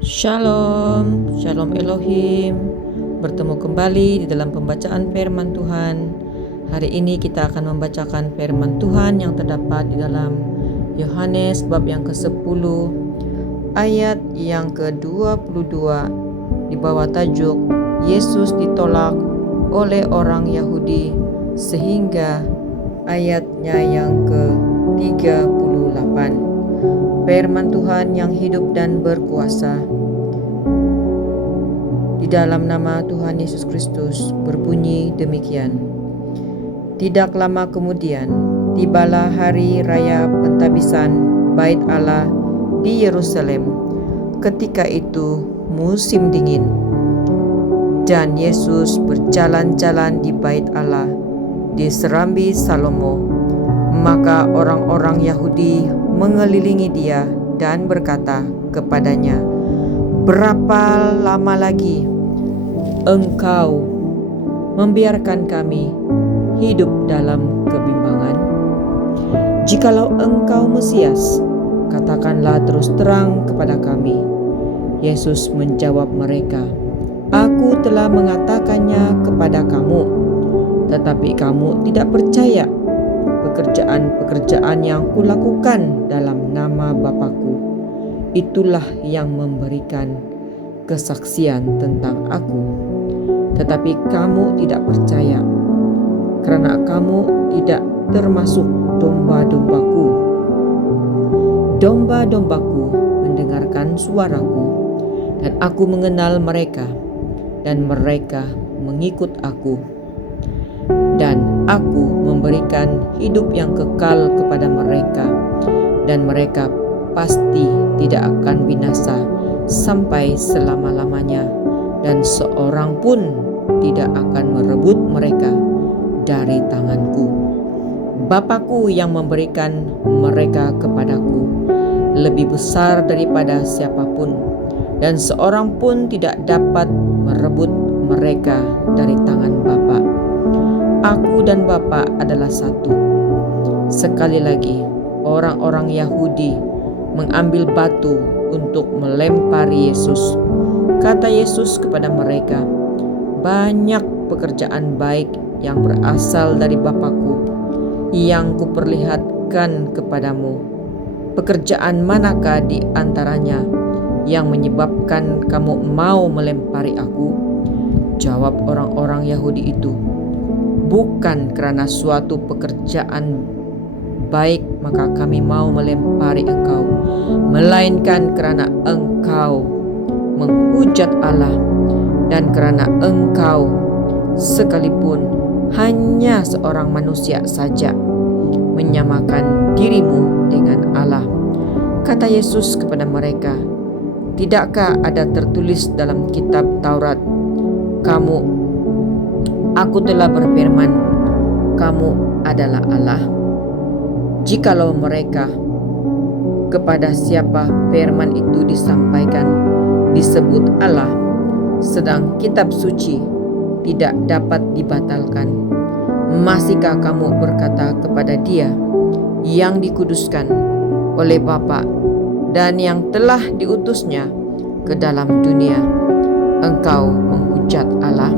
Shalom, Shalom Elohim. Bertemu kembali di dalam pembacaan firman Tuhan. Hari ini kita akan membacakan firman Tuhan yang terdapat di dalam Yohanes bab yang ke-10 ayat yang ke-22 di bawah tajuk Yesus ditolak oleh orang Yahudi sehingga ayatnya yang ke-38. Firman Tuhan yang hidup dan berkuasa. Di dalam nama Tuhan Yesus Kristus berbunyi demikian. Tidak lama kemudian, tibalah hari raya pentabisan Bait Allah di Yerusalem. Ketika itu musim dingin, dan Yesus berjalan-jalan di Bait Allah di serambi Salomo. Maka orang-orang Yahudi mengelilingi dia dan berkata kepadanya, "Berapa lama lagi engkau membiarkan kami hidup dalam kebimbangan? Jikalau engkau Mesias, katakanlah terus terang kepada kami." Yesus menjawab mereka, "Aku telah mengatakannya kepada kamu, tetapi kamu tidak percaya. Pekerjaan-pekerjaan yang kulakukan dalam nama Bapa-Ku, itulah yang memberikan kesaksian tentang Aku. Tetapi kamu tidak percaya, karena kamu tidak termasuk domba-domba-Ku. Domba-domba-Ku mendengarkan suara-Ku, dan Aku mengenal mereka, dan mereka mengikut Aku. Dan Aku memberikan hidup yang kekal kepada mereka, dan mereka pasti tidak akan binasa sampai selama-lamanya, dan seorang pun tidak akan merebut mereka dari tanganku. Bapa-Ku yang memberikan mereka kepadaku lebih besar daripada siapapun, dan seorang pun tidak dapat merebut mereka dari tangan Bapa. Aku dan Bapa adalah satu." Sekali lagi, orang-orang Yahudi mengambil batu untuk melempari Yesus. Kata Yesus kepada mereka, "Banyak pekerjaan baik yang berasal dari Bapa-Ku yang kuperlihatkan kepadamu. Pekerjaan manakah di antaranya yang menyebabkan kamu mau melempari Aku?" Jawab orang-orang Yahudi itu, "Bukan karena suatu pekerjaan baik maka kami mau melempari engkau, melainkan karena engkau menghujat Allah, dan karena engkau sekalipun hanya seorang manusia saja menyamakan dirimu dengan Allah." Kata Yesus kepada mereka, "Tidakkah ada tertulis dalam kitab Taurat, Aku telah berfirman, kamu adalah Allah?" Jikalau mereka kepada siapa firman itu disampaikan disebut Allah, sedang kitab suci tidak dapat dibatalkan, masihkah kamu berkata kepada Dia yang dikuduskan oleh Bapa dan yang telah diutusnya ke dalam dunia, engkau menghujat Allah?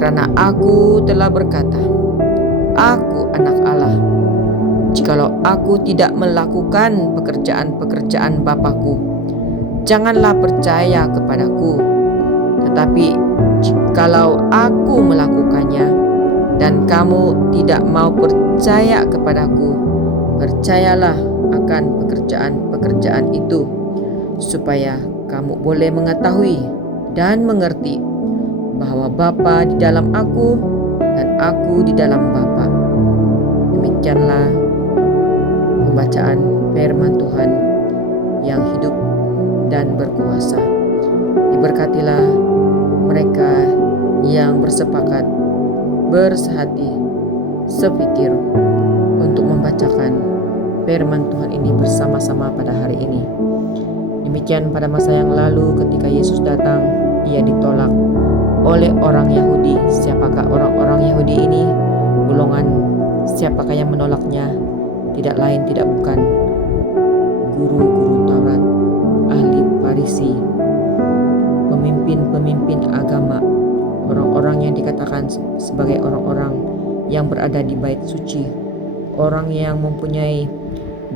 Karena Aku telah berkata, Aku anak Allah. Jikalau Aku tidak melakukan pekerjaan-pekerjaan Bapa-Ku, janganlah percaya kepadaku. Tetapi jikalau Aku melakukannya, dan kamu tidak mau percaya kepadaku, percayalah akan pekerjaan-pekerjaan itu, supaya kamu boleh mengetahui dan mengerti bahwa Bapa di dalam Aku dan Aku di dalam Bapa. Demikianlah pembacaan firman Tuhan yang hidup dan berkuasa. Diberkatilah mereka yang bersepakat, bersehati, sepikir untuk membacakan firman Tuhan ini bersama-sama pada hari ini. Demikian pada masa yang lalu ketika Yesus datang, Ia ditolak oleh orang Yahudi. Siapakah orang-orang Yahudi ini? Golongan siapakah yang menolaknya? Tidak lain tidak bukan guru-guru Taurat, ahli Farisi, pemimpin-pemimpin agama, orang-orang yang dikatakan sebagai orang-orang yang berada di bait suci, orang yang mempunyai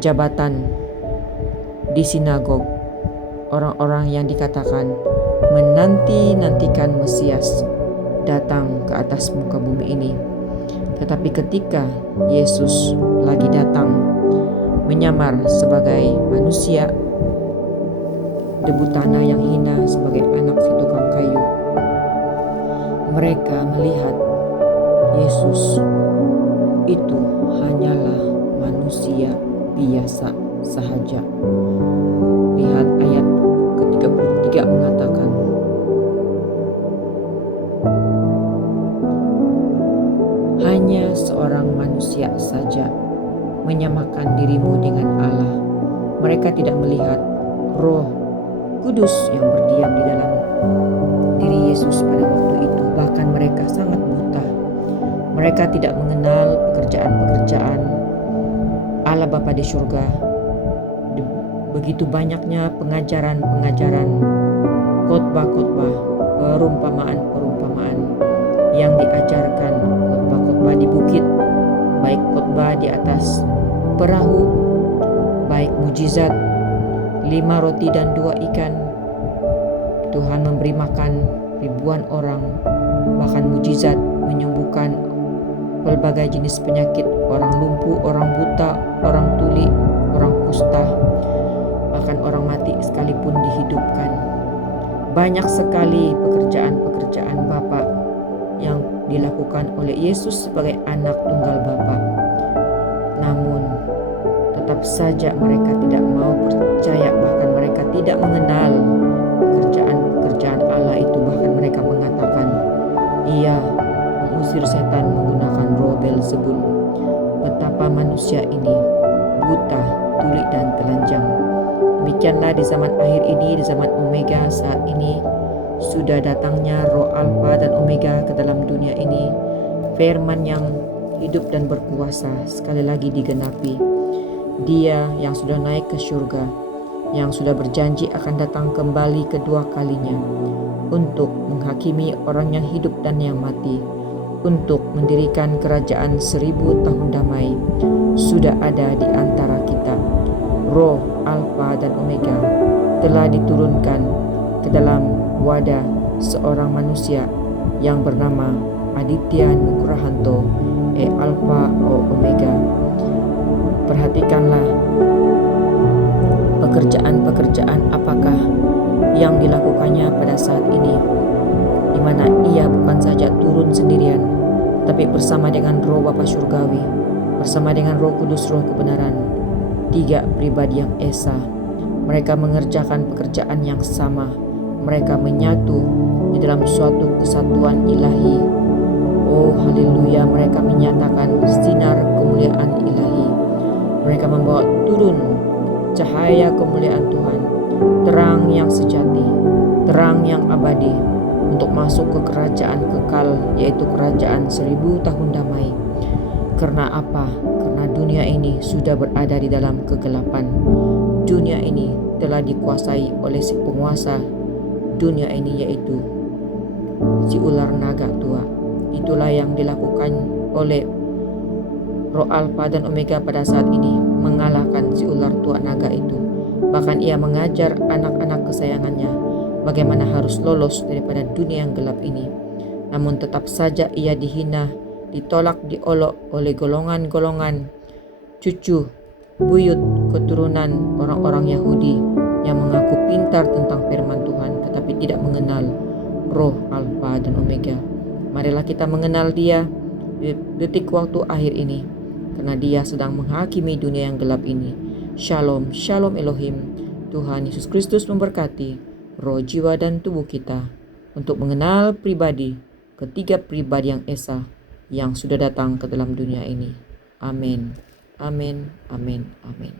jabatan di sinagog, orang-orang yang dikatakan menanti-nantikan Mesias datang ke atas muka bumi ini. Tetapi ketika Yesus lagi datang menyamar sebagai manusia debu tanah yang hina, sebagai anak si tukang kayu, mereka melihat Yesus itu hanyalah manusia biasa sahaja. Lihat ayat ke-33 mengatakan, hanya seorang manusia saja menyamakan dirimu dengan Allah. Mereka tidak melihat Roh Kudus yang berdiam di dalam diri Yesus pada waktu itu. Bahkan mereka sangat buta. Mereka tidak mengenal pekerjaan-pekerjaan Allah Bapa di surga. Begitu banyaknya pengajaran-pengajaran, khotbah-khotbah, perumpamaan-perumpamaan yang diajarkan, khotbah-khotbah di bukit, baik khotbah di atas perahu, baik mujizat 5 roti dan 2 ikan. Tuhan memberi makan ribuan orang, bahkan mujizat menyembuhkan berbagai jenis penyakit, orang lumpuh, orang buta, orang tuli, orang kusta, bahkan orang mati sekalipun dihidupkan. Banyak sekali pekerjaan-pekerjaan Bapa yang dilakukan oleh Yesus sebagai anak tunggal Bapa. Namun tetap saja mereka tidak mau percaya, bahkan mereka tidak mengenal pekerjaan-pekerjaan Allah itu. Bahkan mereka mengatakan ia mengusir setan menggunakan roh Beelzebul. Betapa manusia ini buta, tuli dan telanjang. Demikianlah di zaman akhir ini, di zaman Omega saat ini, sudah datangnya Roh Alfa dan Omega ke dalam dunia ini. Firman yang hidup dan berkuasa sekali lagi digenapi. Dia yang sudah naik ke surga, yang sudah berjanji akan datang kembali kedua kalinya untuk menghakimi orang yang hidup dan yang mati, untuk mendirikan kerajaan 1000 tahun damai, sudah ada di antara kita. Roh Alfa dan Omega telah diturunkan ke dalam wadah seorang manusia yang bernama Aditya Nugrahanto, Alfa o Omega. Perhatikanlah pekerjaan-pekerjaan apakah yang dilakukannya pada saat ini, di mana ia bukan saja turun sendirian, tapi bersama dengan Roh Bapa Surgawi, bersama dengan Roh Kudus, Roh kebenaran, 3 pribadi yang esa. Mereka mengerjakan pekerjaan yang sama. Mereka menyatu di dalam suatu kesatuan ilahi. Oh haleluya, mereka menyatakan sinar kemuliaan ilahi. Mereka membawa turun cahaya kemuliaan Tuhan, terang yang sejati, terang yang abadi, untuk masuk ke kerajaan kekal, yaitu kerajaan 1000 tahun damai. Karena apa? Karena dunia ini sudah berada di dalam kegelapan. Dunia ini telah dikuasai oleh si penguasa dunia ini, yaitu si ular naga tua. Itulah yang dilakukan oleh Roh Alfa dan Omega pada saat ini, mengalahkan si ular tua naga itu. Bahkan ia mengajar anak-anak kesayangannya bagaimana harus lolos daripada dunia yang gelap ini. Namun tetap saja ia dihina, ditolak, diolok oleh golongan-golongan cucu, buyut, keturunan orang-orang Yahudi yang mengaku pintar tentang firman Tuhan tetapi tidak mengenal Roh Alfa dan Omega. Marilah kita mengenal Dia di detik waktu akhir ini, karena Dia sedang menghakimi dunia yang gelap ini. Shalom, Shalom Elohim. Tuhan Yesus Kristus memberkati roh, jiwa, dan tubuh kita untuk mengenal pribadi, ketiga pribadi yang esa yang sudah datang ke dalam dunia ini. Amin. Amin. Amin. Amin.